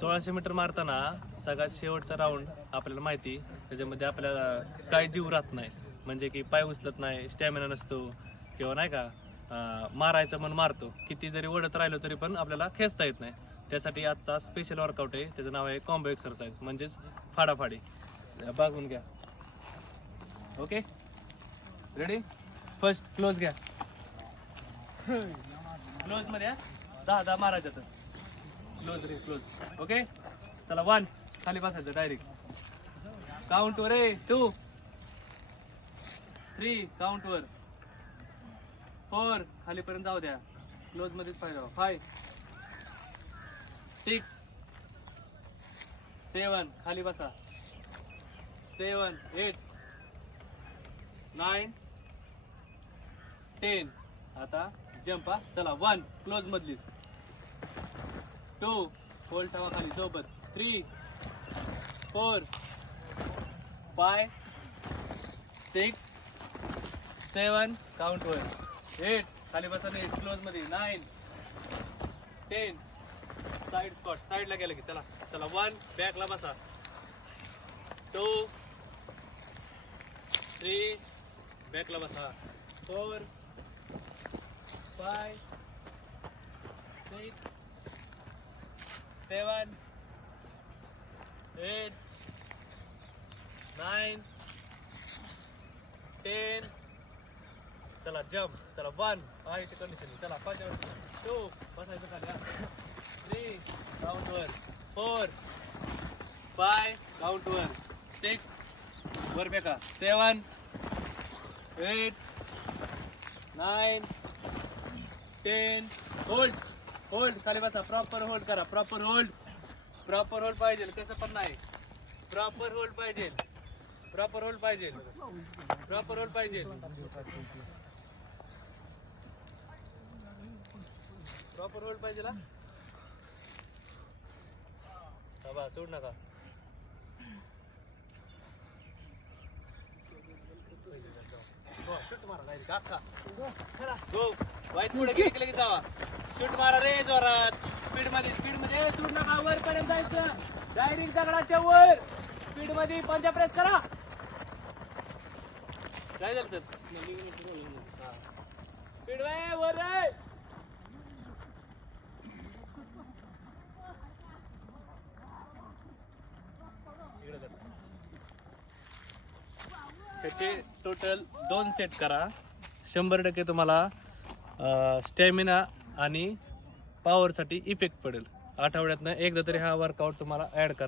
सोळाशे मीटर मारताना सगळ्यात शेवटचा राऊंड आपल्याला माहिती. त्याच्यामध्ये आपल्याला काय जीव राहत नाही. म्हणजे की पाय उचलत नाही स्टॅमिना नसतो किंवा नाही का मारायचं मन मारतो. किती जरी ओढत राहिलो तरी पण आपल्याला खेचता येत नाही. त्यासाठी आजचा स्पेशल वर्कआउट आहे. त्याचं नाव आहे कॉम्बो एक्सरसाइज म्हणजेच फाडाफाडी. बघून घ्या. ओके? रेडी फर्स्ट क्लोज घ्या. क्लोजमध्ये दहा दहा मारायचं तर क्लोज रे क्लोज ओके चला वन खाली बसायचं डायरेक्ट काउंट वर रे टू थ्री काउंट वर. फोर खालीपर्यंत जाऊ द्या. क्लोज मध्येच पाहिजे फाय सिक्स सेवन खाली बसा. सेवन एट नाईन टेन आता जंप हा. चला वन क्लोज मधलीच. टू होल ठेवा खाली सोबत. Three four five six seven count वर एट खाली बसा एट क्लोजमध्ये. नाईन टेन साईड स्पॉट साईडला गेलं की चला. चला वन बॅकला बसा. टू थ्री बॅकला बसा. Four five six seven eight nine, ten चला जम्प चला वन आहे ते कंडिशन चला पाच टू बसायचं खाली हा. थ्री काउंटवर फोर फाय काउंटवर सिक्स वर. बेका seven eight nine ten hold hold खाली बसा प्रॉपर होल्ड करा. प्रॉपर होल्ड प्रॉपर होल्ड पाहिजे. तसं पण नाही. प्रॉपर होल्ड पाहिजे. प्रॉपर होल्ड पाहिजे. प्रॉपर होल्ड पाहिजे. प्रॉपर होल्ड पाहिजे ना? बाबा सोड नका. शूट मारा direct, अख्खा. गो वाईट पुढे गेली की लगेच जावा. शूट मारा रे जोरात. स्पीडमध्ये स्पीडमध्ये. सोड नका वर पर्यंत जायचं. डायरेक्ट दगडाच्या वर. स्पीडमध्ये पंजा प्रेस करा. काय झालं सर. स्पीड वर रे त्याचे टोटल दोन सेट करा. शंभर टक्के तुम्हाला स्टॅमिना आणि पॉवरसाठी इफेक्ट पडेल. आठवड्यातनं एकदा तरी हा वर्कआउट तुम्हाला ॲड करा.